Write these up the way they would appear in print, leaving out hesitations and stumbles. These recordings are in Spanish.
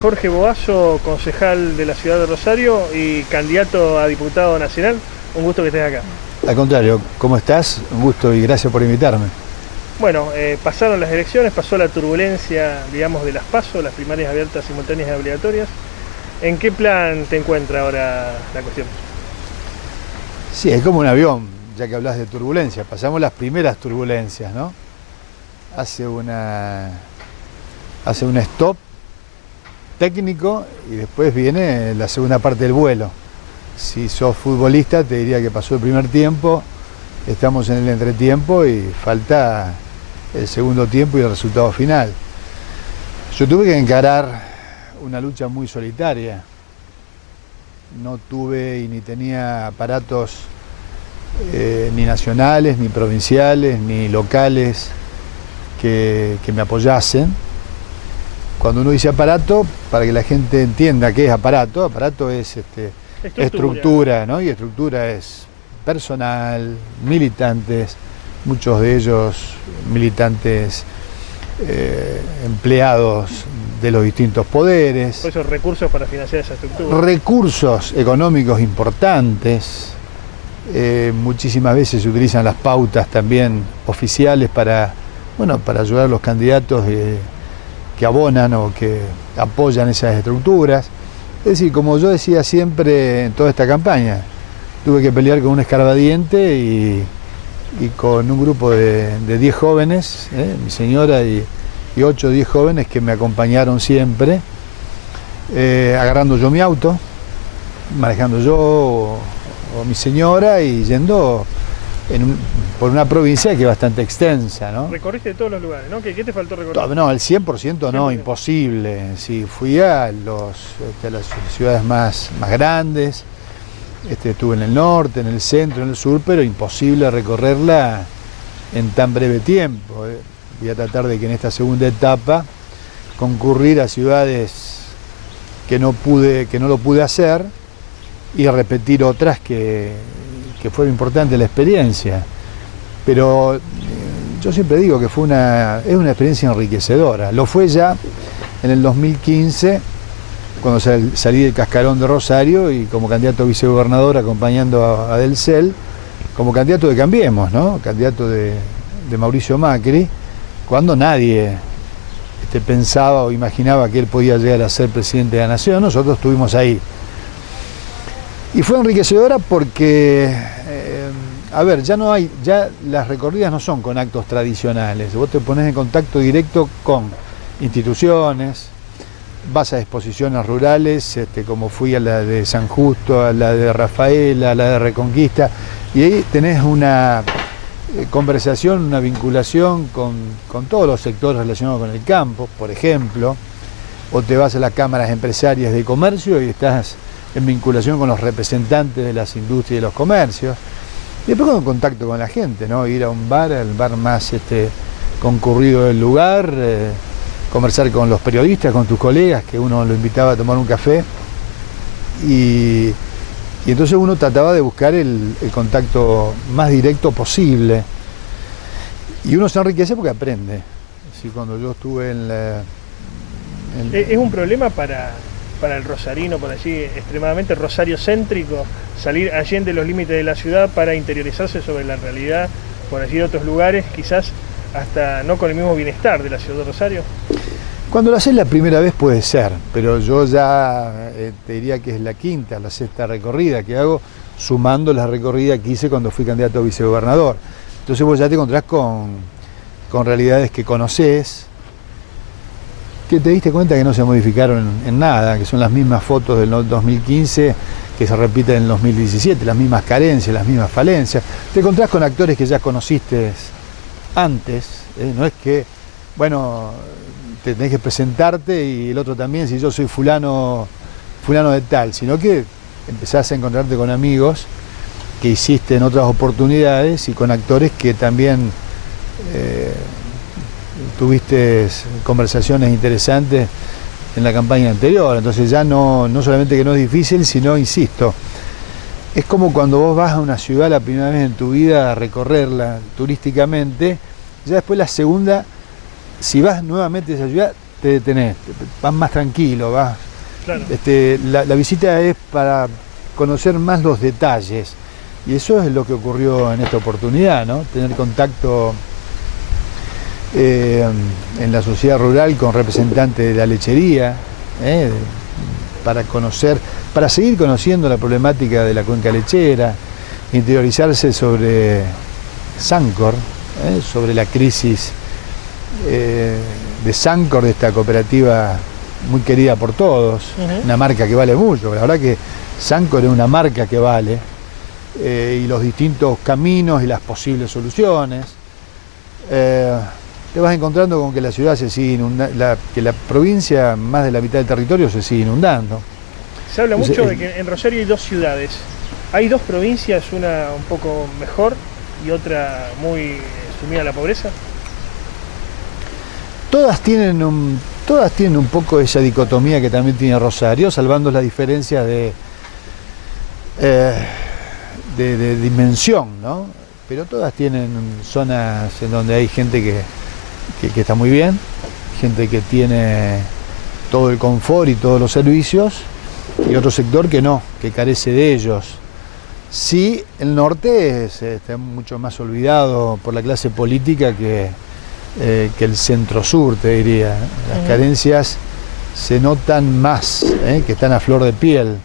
Jorge Boazo, concejal de la ciudad de Rosario y candidato a diputado nacional. Un gusto que estés acá. Al contrario, ¿cómo estás? Un gusto y gracias por invitarme. Bueno, pasaron las elecciones, pasó la turbulencia, digamos, de las PASO, las primarias abiertas, simultáneas y obligatorias. ¿En qué plan te encuentra ahora la cuestión? Sí, es como un avión, ya que hablas de turbulencia. Pasamos las primeras turbulencias, ¿no? Hace un stop técnico y después viene la segunda parte del vuelo. Si sos futbolista te diría que pasó el primer tiempo, estamos en el entretiempo y falta el segundo tiempo y el resultado final. Yo tuve que encarar una lucha muy solitaria. No tuve y ni tenía aparatos ni nacionales, ni provinciales, ni locales que me apoyasen. Cuando uno dice aparato, para que la gente entienda qué es aparato, aparato es estructura, ¿no? Y estructura es personal, militantes, muchos de ellos militantes empleados de los distintos poderes. Por eso, recursos para financiar esa estructura. Recursos económicos importantes. Muchísimas veces se utilizan las pautas también oficiales para ayudar a los candidatos que abonan o que apoyan esas estructuras. Es decir, como yo decía siempre en toda esta campaña, tuve que pelear con un escarbadiente y con un grupo de 10 jóvenes, mi señora y 8 o 10 jóvenes que me acompañaron siempre, agarrando yo mi auto, manejando yo o mi señora y yendo por una provincia que es bastante extensa, ¿no? Recorriste todos los lugares, ¿no? ¿Qué te faltó recorrer? No, el 100% no, imposible. Sí, fui a las ciudades más grandes, estuve en el norte, en el centro, en el sur, pero imposible recorrerla en tan breve tiempo. Voy a tratar de que en esta segunda etapa concurrir a ciudades que no lo pude hacer y repetir otras que fue importante la experiencia, pero yo siempre digo que es una experiencia enriquecedora. Lo fue ya en el 2015, cuando salí del Cascarón de Rosario y como candidato a vicegobernador acompañando a Delcel, como candidato de Cambiemos, ¿no? Candidato de Mauricio Macri, cuando nadie pensaba o imaginaba que él podía llegar a ser presidente de la Nación. Nosotros estuvimos ahí. Y fue enriquecedora porque, ya las recorridas no son con actos tradicionales. Vos te pones en contacto directo con instituciones, vas a exposiciones rurales, como fui a la de San Justo, a la de Rafaela, a la de Reconquista, y ahí tenés una conversación, una vinculación con todos los sectores relacionados con el campo, por ejemplo, o te vas a las cámaras empresarias de comercio y estás en vinculación con los representantes de las industrias y los comercios, y después con contacto con la gente, ¿no? Ir a un bar, el bar más concurrido del lugar, conversar con los periodistas, con tus colegas, que uno lo invitaba a tomar un café, y entonces uno trataba de buscar el contacto más directo posible, y uno se enriquece porque aprende. Así, cuando yo estuve ¿Es un problema para el rosarino, por allí, extremadamente rosario-céntrico, salir allende los límites de la ciudad para interiorizarse sobre la realidad por allí de otros lugares, quizás hasta no con el mismo bienestar de la ciudad de Rosario? Cuando lo haces la primera vez puede ser, pero yo ya te diría que es la quinta, la sexta recorrida que hago, sumando la recorrida que hice cuando fui candidato a vicegobernador. Entonces vos ya te encontrás con realidades que conocés, que te diste cuenta que no se modificaron en nada, que son las mismas fotos del 2015 que se repiten en el 2017, las mismas carencias, las mismas falencias. Te encontrás con actores que ya conociste antes, no es que, te tenés que presentarte y el otro también, si yo soy fulano de tal, sino que empezás a encontrarte con amigos que hiciste en otras oportunidades y con actores que también tuviste conversaciones interesantes en la campaña anterior. Entonces ya no solamente que no es difícil, sino, insisto, es como cuando vos vas a una ciudad la primera vez en tu vida a recorrerla turísticamente, ya después la segunda, si vas nuevamente a esa ciudad, te detenés, vas más tranquilo, vas. Claro. La visita es para conocer más los detalles, y eso es lo que ocurrió en esta oportunidad, ¿no? Tener contacto en la sociedad rural con representantes de la lechería, para seguir conociendo la problemática de la cuenca lechera, interiorizarse sobre Sancor, sobre la crisis de Sancor, de esta cooperativa muy querida por todos, una marca que vale mucho. La verdad que Sancor es una marca que vale, y los distintos caminos y las posibles soluciones. Te vas encontrando con que la ciudad se sigue inundando, que la provincia, más de la mitad del territorio, se sigue inundando. Se habla mucho de que en Rosario hay dos ciudades. Hay dos provincias, una un poco mejor y otra muy sumida a la pobreza. Todas tienen un poco esa dicotomía que también tiene Rosario, salvando las diferencias de dimensión, ¿no? Pero todas tienen zonas en donde hay gente que está muy bien, gente que tiene todo el confort y todos los servicios, y otro sector que no, que carece de ellos. Sí, el norte está mucho más olvidado por la clase política que el centro-sur, te diría. Las carencias se notan más, que están a flor de piel.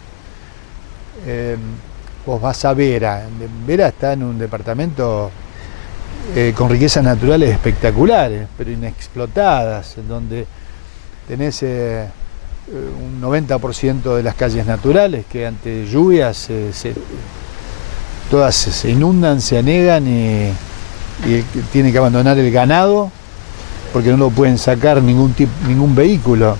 Vos vas a Vera. Vera está en un departamento con riquezas naturales espectaculares, pero inexplotadas, en donde tenés un 90% de las calles naturales que ante lluvias todas se inundan, se anegan, y tiene que abandonar el ganado porque no lo pueden sacar ningún vehículo,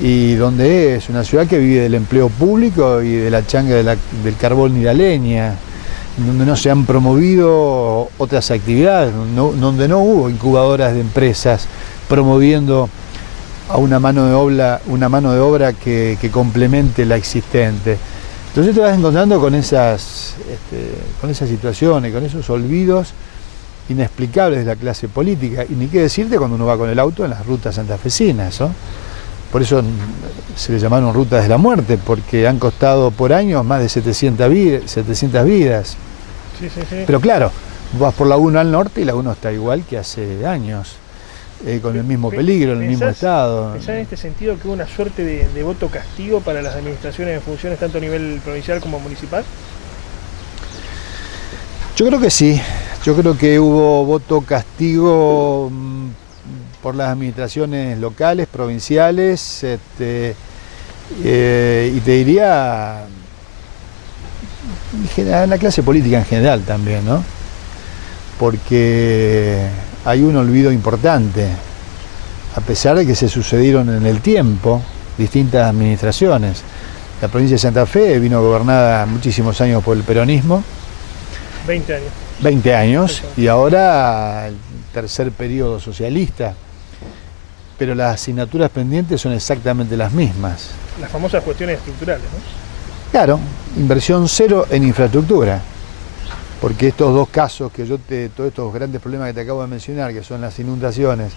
y donde es una ciudad que vive del empleo público y de la changa del carbón y la leña, donde no se han promovido otras actividades, donde no hubo incubadoras de empresas promoviendo a una mano de obra que complemente la existente. Entonces te vas encontrando con esas situaciones, con esos olvidos inexplicables de la clase política, y ni qué decirte cuando uno va con el auto en las rutas santafesinas, ¿no? Por eso se le llamaron rutas de la muerte, porque han costado por años más de 700 vidas. Sí. Pero claro, vas por la 1 al norte y la 1 está igual que hace años, con el mismo peligro, en el mismo estado. ¿Pensás en este sentido que hubo una suerte de voto castigo para las administraciones en funciones tanto a nivel provincial como municipal? Yo creo que sí, yo creo que hubo voto castigo por las administraciones locales, provinciales, y te diría en la clase política en general también, ¿no? Porque hay un olvido importante, a pesar de que se sucedieron en el tiempo distintas administraciones. La provincia de Santa Fe vino gobernada muchísimos años por el peronismo. 20 años. 20 años, y ahora el tercer periodo socialista. Pero las asignaturas pendientes son exactamente las mismas. Las famosas cuestiones estructurales, ¿no? Claro, inversión cero en infraestructura. Porque estos dos casos todos estos grandes problemas que te acabo de mencionar, que son las inundaciones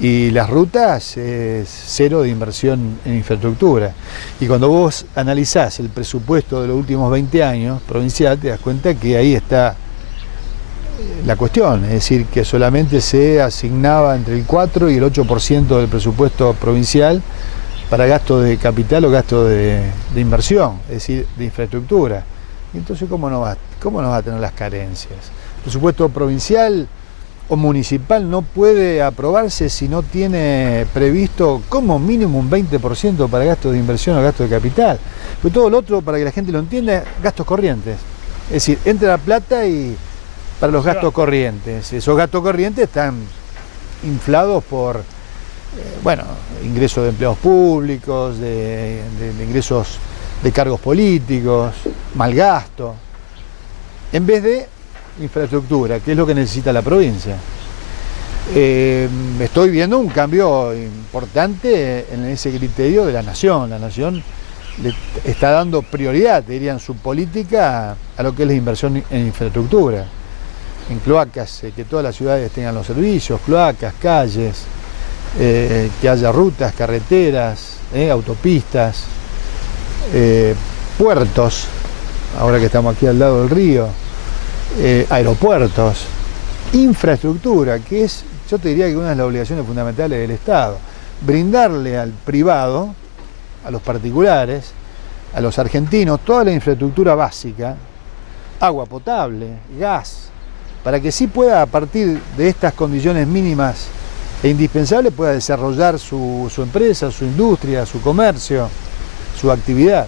y las rutas, es cero de inversión en infraestructura. Y cuando vos analizás el presupuesto de los últimos 20 años provincial, te das cuenta que ahí está la cuestión, es decir, que solamente se asignaba entre el 4 y el 8% del presupuesto provincial para gasto de capital o gasto de inversión, es decir, de infraestructura. Y entonces, ¿cómo no va a tener las carencias? El presupuesto provincial o municipal no puede aprobarse si no tiene previsto como mínimo un 20% para gastos de inversión o gastos de capital. Pero todo lo otro, para que la gente lo entienda, gastos corrientes. Es decir, entra la plata y para los gastos corrientes. Esos gastos corrientes están inflados por ingresos de empleados públicos, de ingresos de cargos políticos, mal gasto, en vez de infraestructura, que es lo que necesita la provincia. Estoy viendo un cambio importante en ese criterio de la Nación. La Nación le está dando prioridad, te diría, en su política a lo que es la inversión en infraestructura, en cloacas, que todas las ciudades tengan los servicios, cloacas, calles, que haya rutas, carreteras, autopistas, puertos, ahora que estamos aquí al lado del río, aeropuertos, infraestructura, que es, yo te diría que una de las obligaciones fundamentales del Estado, brindarle al privado, a los particulares, a los argentinos, toda la infraestructura básica, agua potable, gas, para que sí pueda, a partir de estas condiciones mínimas e indispensables, pueda desarrollar su empresa, su industria, su comercio, su actividad.